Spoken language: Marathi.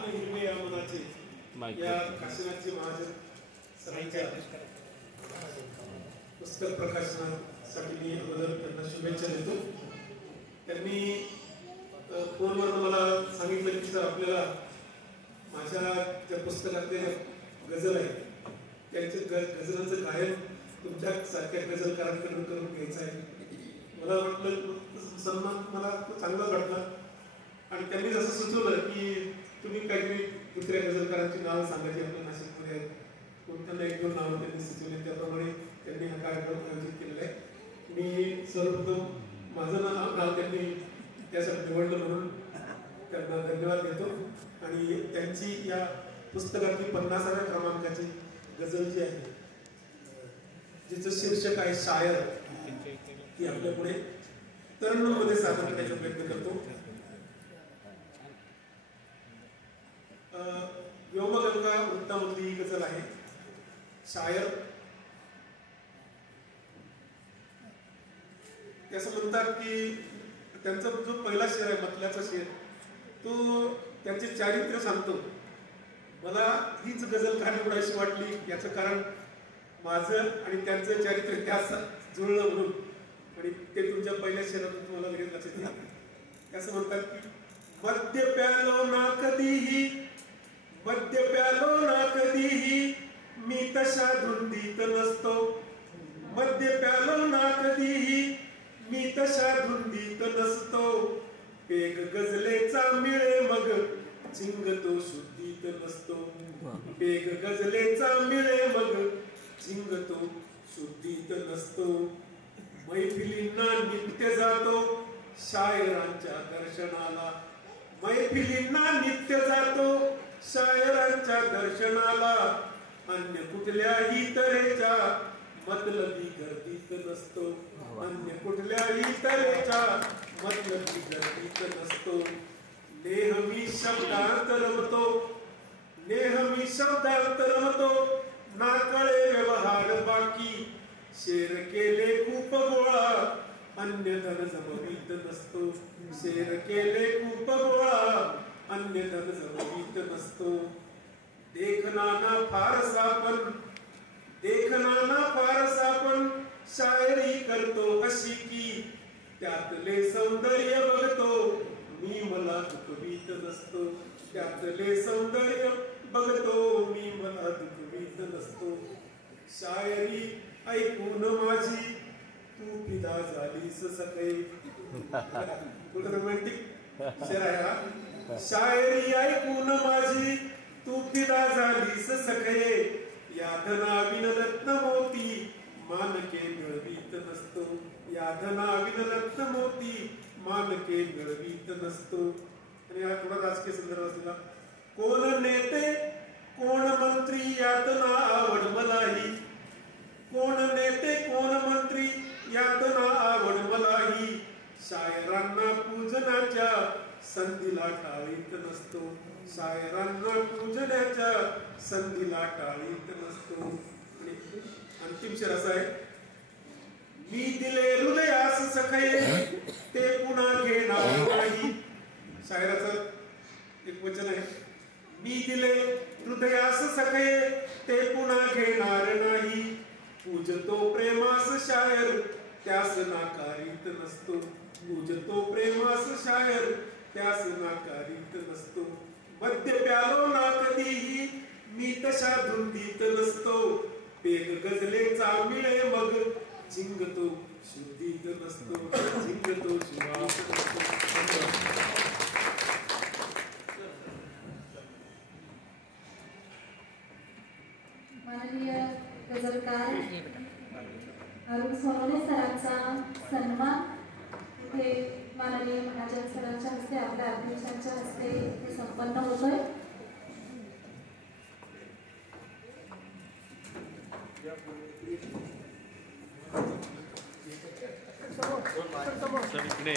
मान हिरवे या मनाचे या काशीनाथजी महाजन सरांच्या पुस्तक प्रकाशनासाठी मी अगोदर त्यांना शुभेच्छा देतो। त्यांनी फोनवर मला सांगितलं की सर आपल्याला माझ्या त्या पुस्तकातले गझल आहे त्यांचे गझलांचं गायन तुमच्या सारख्या गझलकारांकडून करून घ्यायचं आहे। मला वाटलं सन्मान मला चांगला वाटला आणि त्यांनी जसं सुचवलं की तुम्ही काहीतरी दुसऱ्या गझलकारांची नावं सांगायची आपल्या नाशिकमध्ये आहेत, कोणत्या एक दोन नावं त्यांनी सुचवली, त्याप्रमाणे त्यांनी हा कार्यक्रम आयोजित केलेला आहे। मी सर्वप्रथम माझं नाव त्यांनी त्यासाठी निवडलं म्हणून त्यांना धन्यवाद देतो आणि त्यांची या पुस्तकातली 50व्या क्रमांकाची गझल जी आहे जिचं शीर्षक आहे शायर, ती आपल्या पुढे तरुणांमध्ये सादर करण्याचा प्रयत्न करतो। व्योमगंगा वृत्तामधली ही गझल आहे शायर। असं म्हणतात की त्यांचा जो पहिला शेर आहे मतल्याचा शेर तो त्यांचे चारित्र्य सांगतो। मला हीच गझल का निवडायची वाटली याचं कारण माझं आणि त्यांचं चारित्र्य त्याच जुळलं म्हणून, आणि ते तुमच्या पहिल्या शेरातून तुम्हाला लगेच लक्षात येईल। असं म्हणतात की मद्य प्यालो ना कधीही, मद्य प्यालो ना कधीही, मी तशा धुंदीत नसतो, मद्य प्यालो ना कधीही, मी तशा धुंदीत नसतो, पेग गझलेचा मिळे मग चिंगतो शुद्धीत नसतो, पेग गझलेचा मिळे मग चिंगतो शुद्धीत नसतो, मैफिलींना नित्य जातो शायरांच्या दर्शनाला, मैफिलींना नित्य जातो शायरांच्या दर्शनाला, अन्य कुठल्याही तऱ्हेच्या मतलबी गर्दीत नसतो, अन्य कुठल्याही तऱ्हेच्या मतलबी गर्दीत नसतो, नेहमी शब्दांत रमतो, नेहमी शब्दांत रमतो, नाकळे व्यवहार बाकी, शेर केले खूप गोळा अन्य धन जमवीत नसतो, शेर केले खूप गोळा अन्य धन जमवीत नसतो, देखना ना फारसा पण, देखना ना फारसा पण, शायरी करतो अशी की त्यातले सौंदर्य बघतो मी मला दुखवीत नसतो, त्यातले सौंदर्य बघतो मी मला दुखवीत नसतो, शायरी ऐकून माझी तू फिदा झालीस सखई, रोमॅन्टिक शेर आहे हा। शायरी ऐकून माझी तू फिदा झालीस सखये, या धनाविन रत्न मोती मानके मिळवीत नसतो, या धनाविन रत्न मोती मानके मिळवीत नसतो। आणि हा थोडा राजकीय संदर्भ असलेला, कोण नेते कोण मंत्री यात ना आवड मलाही, कोण नेते कोण मंत्री यात ना आवड मलाही, शायरांना पूजनाच्या संधीला टाळीत नसतो, शायरांना पूजनाच्या संधीला टाळीत नसतो। आणि अंतिम शेर असा आहे, मी दिले हृदयास सखये ते पुन्हा घेणार नाही, शायराचं एक वचन आहे, मी दिले हृदयास सखये ते पुन्हा घेणार नाही, पूजतो प्रेमास शायर त्यास नाकारीत नसतो, पूजतो प्रेमास शायर त्यास नाकारीत नसतो, मद्य प्यालो ना कधीही मी तशा धुंदीत नसतो, पेग गझलेचा मिळे मग चिंगतो शुद्धीत नसतो, चिंगतो शुद्धीत नसतो। माननीय गझलकार अरुण सोनवणे सरांचा सन्मान इथे माननीय महाजन सरांच्या हस्ते आपल्या अध्यक्षांच्या हस्ते संपन्न होतोय। सर इकडे